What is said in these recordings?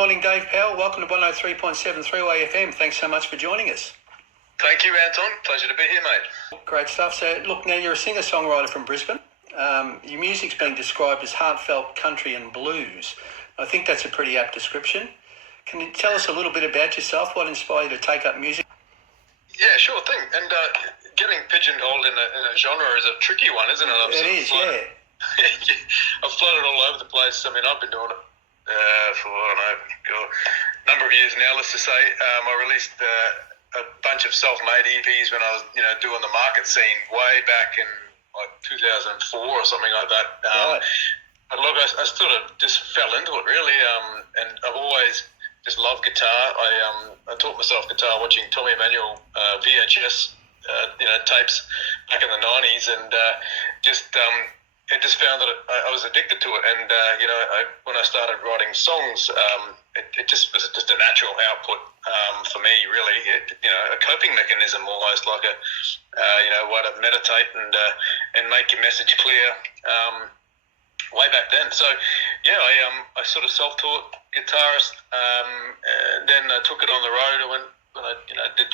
morning, Dave Powell. Welcome to 103.7 3WAY-FM. Thanks so much for joining us. Thank you, Anton. Pleasure to be here, mate. Great stuff. So, look, now you're a singer-songwriter from Brisbane. Your music's been described as heartfelt country and blues. I think that's a pretty apt description. Can you tell us a little bit about yourself? What inspired you to take up music? Yeah, sure thing. And getting pigeonholed in a genre is a tricky one, isn't it? It is, yeah. I've floated all over the place. I mean, I've been doing it for, I don't know, a number of years now, let's just say. I released a bunch of self-made EPs when I was, doing the market scene way back in like 2004 or something like that. Right. But look, I sort of just fell into it really, and I've always just loved guitar. I taught myself guitar watching Tommy Emmanuel VHS, tapes back in the 90s, and I just found that I was addicted to it. And when I started writing songs, it just was just a natural output for me, really. A coping mechanism, almost like a way to meditate and make your message clear. Way back then, so yeah, I sort of self-taught guitarist. Then I took it on the road. When I did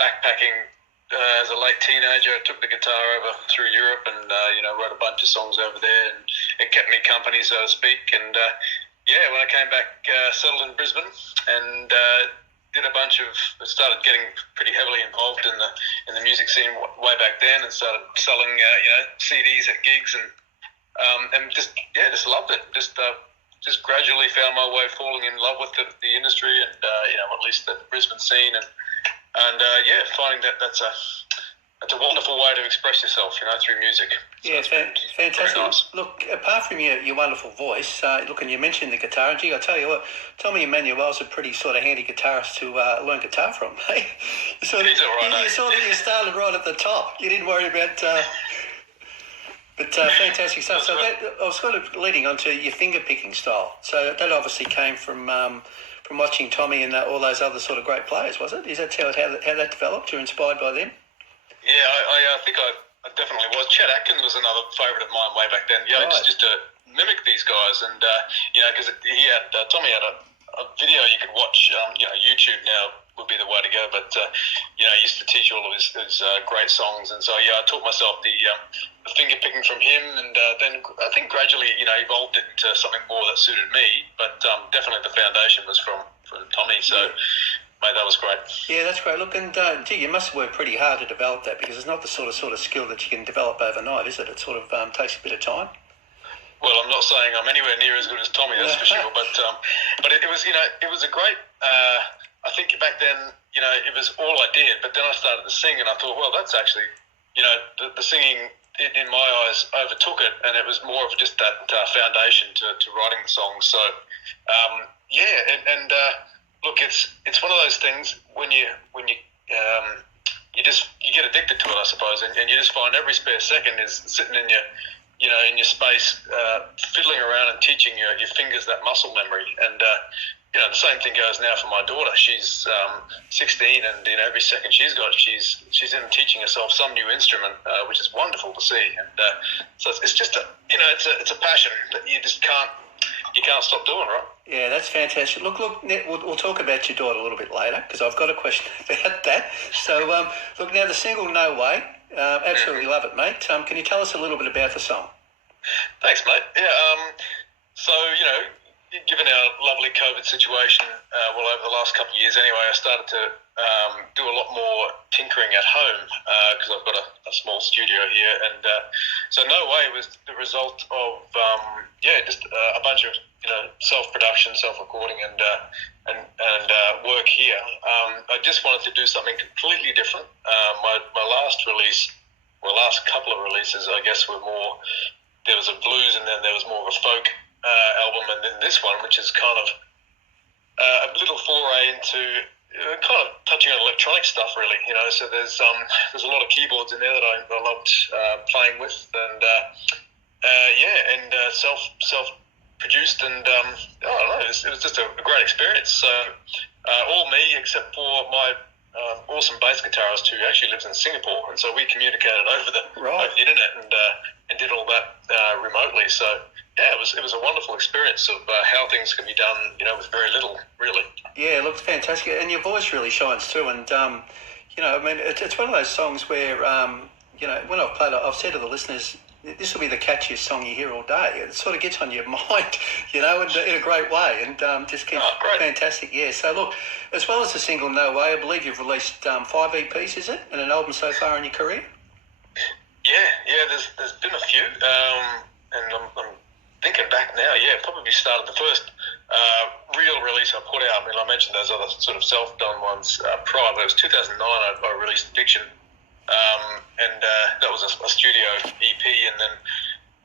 backpacking as a late teenager. I took the guitar over through Europe and wrote a bunch of songs over there, and it kept me company, so to speak. And when I came back, settled in Brisbane and started getting pretty heavily involved in the music scene way back then, and started selling CDs at gigs and just loved it. Just gradually found my way falling in love with the industry and at least the Brisbane scene and finding that's a wonderful way to express yourself, through music. So yeah, fantastic. Nice. Look, apart from your wonderful voice, and you mentioned the guitar, and gee, I tell you what, Tommy Emmanuel's a pretty sort of handy guitarist to learn guitar from. He's all right. You started right at the top. You didn't worry about. But fantastic stuff. So I was sort of leading on to your finger-picking style. So that obviously came from watching Tommy and all those other sort of great players, was it? Is that how that developed? You're inspired by them? Yeah, I think I definitely was. Chet Atkins was another favourite of mine way back then. Yeah, right. just to mimic these guys. And, because Tommy had a video you could watch. YouTube now would be the way to go. But, he used to teach all of his great songs. And so, I taught myself the finger picking from him, and then I think gradually, evolved it into something more that suited me. But definitely the foundation was from Tommy. So, mate, that was great. Yeah, that's great. Look, and you must work pretty hard to develop that, because it's not the sort of skill that you can develop overnight, is it? It sort of takes a bit of time. Well, I'm not saying I'm anywhere near as good as Tommy, that's for sure. But it was, it was a great. I think back then, it was all I did. But then I started to sing, and I thought, well, that's actually, the singing in my eyes overtook it, and it was more of just that foundation to writing the songs. So, look, it's one of those things when you get addicted to it, I suppose, and you just find every spare second is sitting in your space, fiddling around and teaching your fingers that muscle memory. And the same thing goes now for my daughter. She's 16, and every second she's in teaching herself some new instrument, which is wonderful to see. And so it's just it's a passion that you just can't stop doing, right? Yeah, that's fantastic. Look, we'll talk about your daughter a little bit later, because I've got a question about that. So, look, now the single "No Way," absolutely love it, mate. Can you tell us a little bit about the song? Thanks, mate. Yeah. So given our lovely COVID situation, over the last couple of years anyway, I started to do a lot more tinkering at home because I've got a small studio here, and so "No Way" was the result of just a bunch of self-production, self-recording, and work here. I just wanted to do something completely different. My last couple of releases, I guess, were more. There was a blues, and then there was more of a folk album, and then this one, which is kind of a little foray into kind of touching on electronic stuff, really. So there's a lot of keyboards in there that I loved playing with, and self-produced, and I don't know, it was just a great experience. So all me, except for my awesome bass guitarist who actually lives in Singapore, and so we communicated over the internet and did all that remotely. So yeah, it was a wonderful experience of how things can be done, with very little, really. Yeah, it looks fantastic, and your voice really shines too. And I mean, it's one of those songs where when I've played it, I've said to the listeners, this will be the catchiest song you hear all day. It sort of gets on your mind, in a great way, and just keeps fantastic. Yeah. So look, as well as the single "No Way," I believe you've released 5 EPs, is it, and an album so far in your career? Yeah. There's been a few, and I'm thinking back now. Yeah, probably started the first real release I put out. I mean, I mentioned those other sort of self-done ones prior, but it was 2009 I released Fiction. And that was a studio EP, and then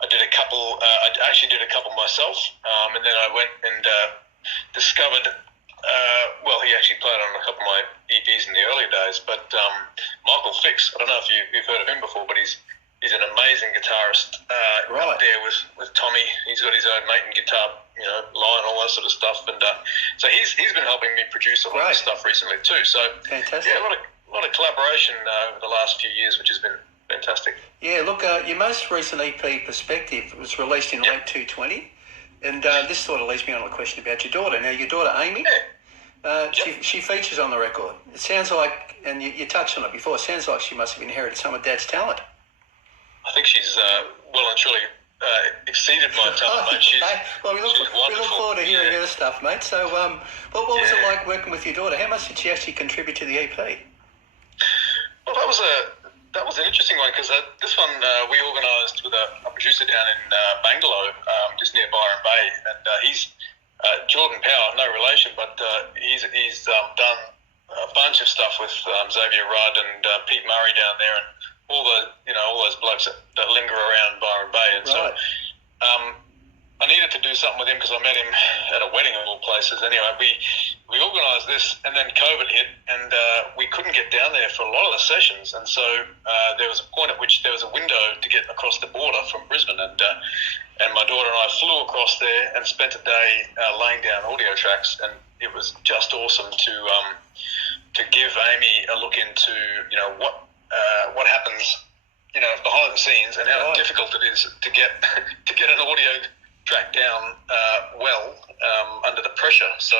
I did a couple. I actually did a couple myself, and then I went and discovered. He actually played on a couple of my EPs in the early days. But Michael Fix, I don't know if you've heard of him before, but he's an amazing guitarist. Up there with Tommy, he's got his own Maton guitar, line, all that sort of stuff, and so he's been helping me produce a lot of stuff recently too. So fantastic. Yeah, a lot of collaboration over the last few years, which has been fantastic. Yeah, look, your most recent EP, Perspective, was released in late 2020, and this sort of leads me on to a question about your daughter. Now, your daughter, Amy, she features on the record. It sounds like, and you touched on it before, it sounds like she must have inherited some of Dad's talent. I think she's well and truly exceeded my talent, mate. We look forward to hearing her stuff, mate. So what was it like working with your daughter? How much did she actually contribute to the EP? Well, that was an interesting one, because this one we organised with a producer down in Bangalore, just near Byron Bay, and he's Jordan Power, no relation, but he's done a bunch of stuff with Xavier Rudd and Pete Murray down there, and all those blokes that linger around Byron Bay, and so I needed to do something with him because I met him at a wedding of all places. Anyway, we organised this, and then COVID hit, and we couldn't get down there for a lot of the sessions, and so there was a point at which there was a window to get across the border from Brisbane, and my daughter and I flew across there and spent a day laying down audio tracks, and it was just awesome to give Amy a look into what happens behind the scenes, and how difficult it is to get an audio track down under the pressure. So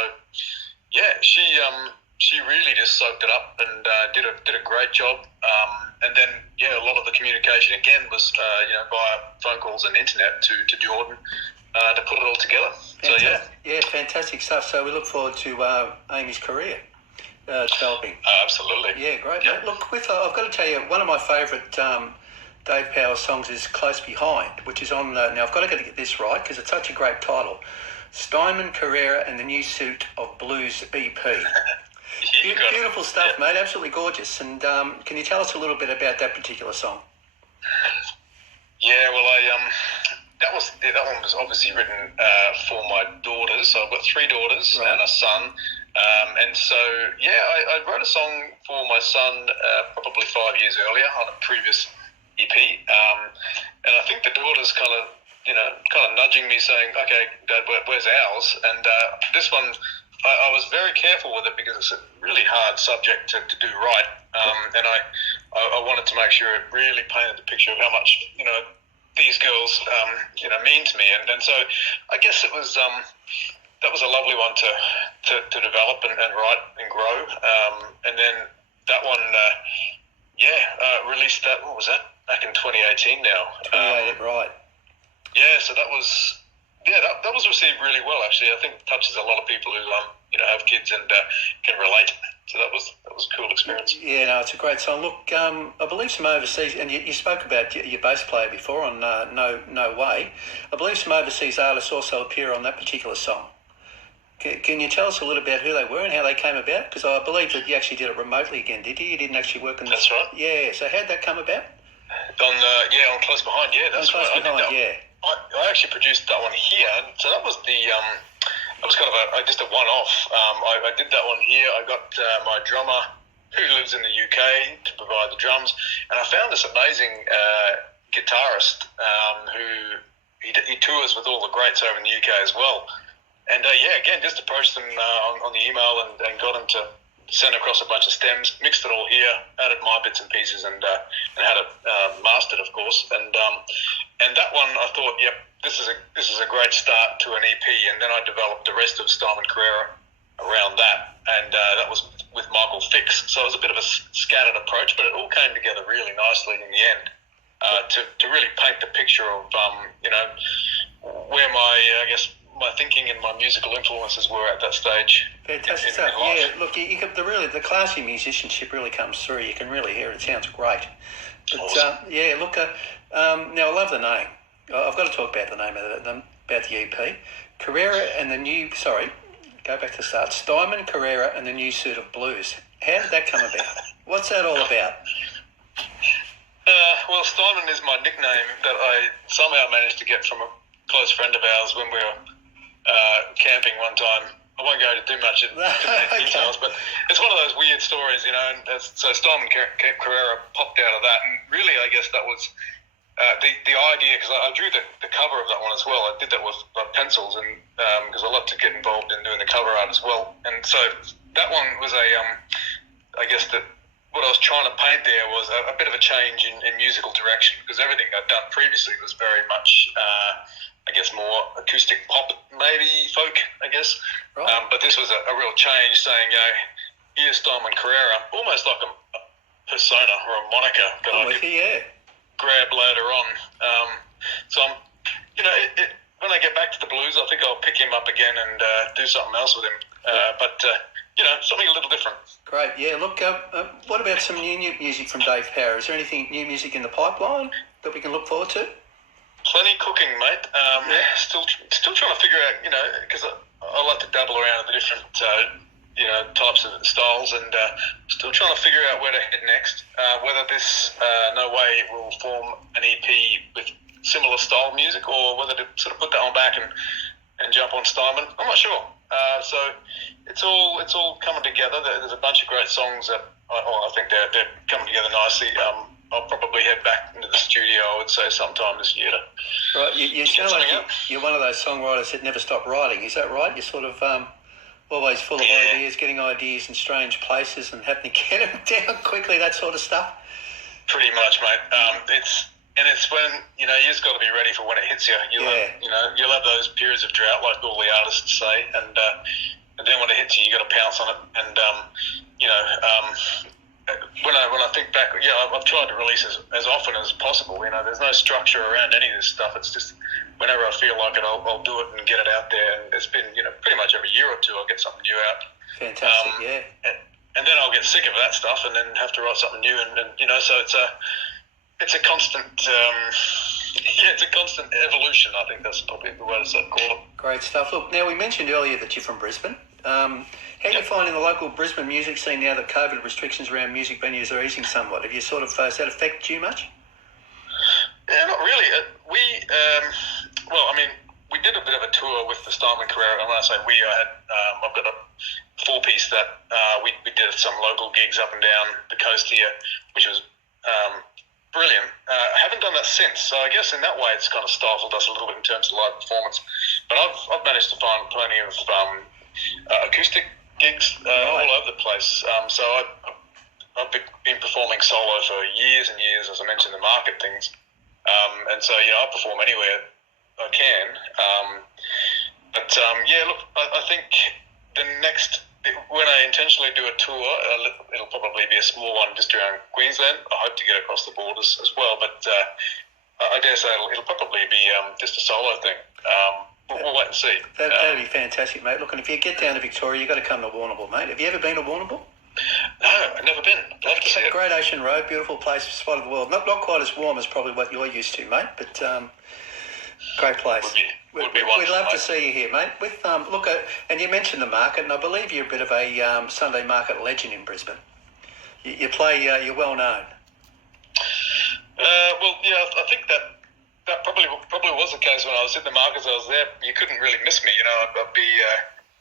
yeah, she really just soaked it up and did a great job. And then a lot of the communication again was via phone calls and internet to Jordan to put it all together. Fantastic. Fantastic stuff. So we look forward to Amy's career developing. Absolutely. Yeah, great. Yep. Look, I've got to tell you, one of my favourite Dave Powers songs is Close Behind, which is on, now I've got to get this right because it's such a great title, Steinman, Carrera and the New Suit of Blues EP. Beautiful stuff, mate, absolutely gorgeous. And can you tell us a little bit about that particular song? Yeah, well, that one was obviously written for my daughters. So I've got 3 daughters and a son. And so, I wrote a song for my son probably 5 years earlier on a previous EP, and I think the daughter's kind of nudging me, saying, "Okay, Dad, where's ours?" And this one, I was very careful with it because it's a really hard subject to do right, and I wanted to make sure it really painted the picture of how much these girls mean to me, and so I guess it was that was a lovely one to develop and write and grow, and then that one, released that. What was that? Back in 2018 now. Right. Yeah, so that was that was received really well, actually. I think it touches a lot of people who have kids and can relate. So that was a cool experience. Yeah, no, it's a great song. Look, I believe some overseas, and you spoke about your bass player before on No Way. I believe some overseas artists also appear on that particular song. Can you tell us a little about who they were and how they came about? Because I believe that you actually did it remotely again, did you? You didn't actually work on That's right. Yeah, so how'd that come about? On Close Behind, that's Close right. Behind, I actually produced that one here, so that was that was kind of just a one-off. I did that one here. I got my drummer who lives in the UK to provide the drums, and I found this amazing guitarist who he tours with all the greats over in the UK as well. And again, just approached him on the email and got him to sent across a bunch of stems, mixed it all here, added my bits and pieces, and had it mastered, of course. And that one, I thought, yep, this is a great start to an EP. And then I developed the rest of Steinman Carrera around that, and that was with Michael Fix. So it was a bit of a scattered approach, but it all came together really nicely in the end to really paint the picture of where my thinking and my musical influences were at that stage. Fantastic stuff. Yeah, look, the classy musicianship really comes through. You can really hear it. It sounds great. But awesome. Now I love the name. I've got to talk about the name of about the EP. Carrera and the new. Sorry, go back to the start. Steinman Carrera and the New Suit of Blues. How did that come about? What's that all about? Well, Steinman is my nickname that I somehow managed to get from a close friend of ours when we were camping one time. I won't go into too much details, but it's one of those weird stories, and so Steinman Carrera popped out of that, and really I guess that was the idea, because I drew the cover of that one as well. I did that with pencils, and because I love to get involved in doing the cover art as well, and so that one was I guess that what I was trying to paint there was a bit of a change in musical direction, because everything I'd done previously was very much more acoustic pop, maybe folk, I guess. Right. But this was a real change, saying, here's Steinman Carrera, almost like a persona or a moniker that I could grab later on. So I'm, when I get back to the blues, I think I'll pick him up again and do something else with him. But something a little different. Great. Yeah. Look, what about some new music from Dave Power? Is there anything new music in the pipeline that we can look forward to? Plenty cooking, mate. Still trying to figure out, because I like to dabble around in the different, types of styles, and still trying to figure out where to head next. Whether this No Way will form an EP with similar style music, or whether to sort of put that one back and jump on Steinman. I'm not sure. So it's all coming together. There's a bunch of great songs that I think they're coming together nicely. I'll probably head back into the studio, I would say, sometime this year. Right, you sound like you're one of those songwriters that never stop writing. Is that right? You're sort of always full of ideas, getting ideas in strange places and having to get them down quickly, that sort of stuff? Pretty much, mate. It's when, you just got to be ready for when it hits you. You'll have those periods of drought, like all the artists say, and then when it hits you, you got to pounce on it. And, when I think back, I've tried to release as often as possible. There's no structure around any of this stuff. It's just whenever I feel like it, I'll do it and get it out there. And it's been, pretty much every year or two I'll get something new out. Fantastic, And then I'll get sick of that stuff and then have to write something new. And so it's a constant, it's a constant evolution. I think that's probably the way to call it. Great stuff. Look, now we mentioned earlier that you're from Brisbane. How are you finding the local Brisbane music scene now that COVID restrictions around music venues are easing somewhat? Have you has that affected you much? Yeah, not really. We did a bit of a tour with the Steinman Carrera, and when I say we, I've got a four-piece that we did some local gigs up and down the coast here, which was brilliant. I haven't done that since, so I guess in that way it's kind of stifled us a little bit in terms of live performance. But I've managed to find plenty of acoustic gigs all over the place. So I've been performing solo for years and years, as I mentioned, the market things. And so, I perform anywhere I can. I think the next, when I intentionally do a tour, it'll probably be a small one just around Queensland. I hope to get across the borders as well, but I dare say it'll probably be just a solo thing. We'll wait and see. That'd be fantastic, mate. Look, and if you get down to Victoria, you've got to come to Warrnambool, mate. Have you ever been to Warrnambool? No, I've never been. Love to see it. Great Ocean Road, beautiful place, spot of the world. Not quite as warm as probably what you're used to, mate, but great place. Would be wonderful, We'd love to mate. see you here, mate. With and you mentioned the market, and I believe you're a bit of a Sunday market legend in Brisbane. You play, you're well known. I think that probably was the case when I was in the markets. I was there. You couldn't really miss me. I'd be,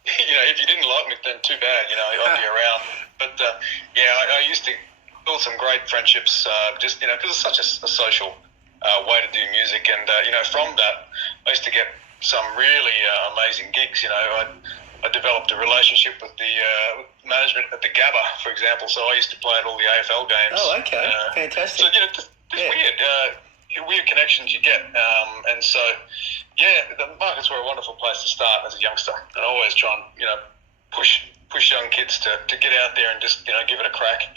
if you didn't like me, then too bad. I'd be around. But I used to build some great friendships. Just because it's such a social way to do music, and from that, I used to get some really amazing gigs. I developed a relationship with the management at the Gabba, for example. So I used to play at all the AFL games. Oh, okay. Fantastic. So, just weird connections you get. And so, the markets were a wonderful place to start as a youngster. And I always try and, push young kids to get out there and just, give it a crack.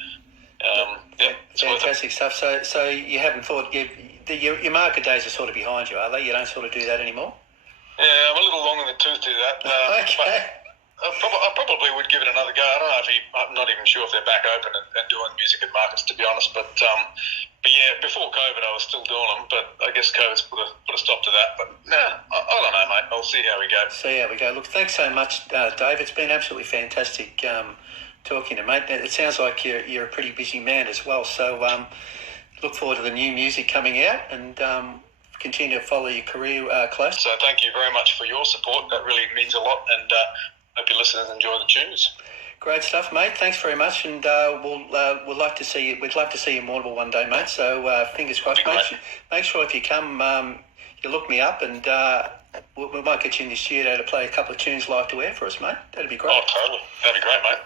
Fantastic stuff. So you haven't thought your market days are sort of behind you, are they? You don't sort of do that anymore? Yeah, I'm a little long in the tooth to that. Okay. I probably would give it another go. I don't know I'm not even sure if they're back open and doing music at markets, to be honest. But yeah, before COVID, I was still doing them. But I guess COVID's put a stop to that. But I don't know, mate. I'll see how we go. Look, thanks so much, Dave. It's been absolutely fantastic talking to you, mate. It sounds like you're a pretty busy man as well. So look forward to the new music coming out and continue to follow your career close. So thank you very much for your support. That really means a lot, and hope your listeners enjoy the tunes. Great stuff, mate. Thanks very much, and we'll love to see you. We'd love to see you in Warrnambool one day, mate. So fingers crossed. Make sure if you come, you look me up, and we might get you in the studio to play a couple of tunes live to air for us, mate. That'd be great. Oh, totally. That'd be great, mate.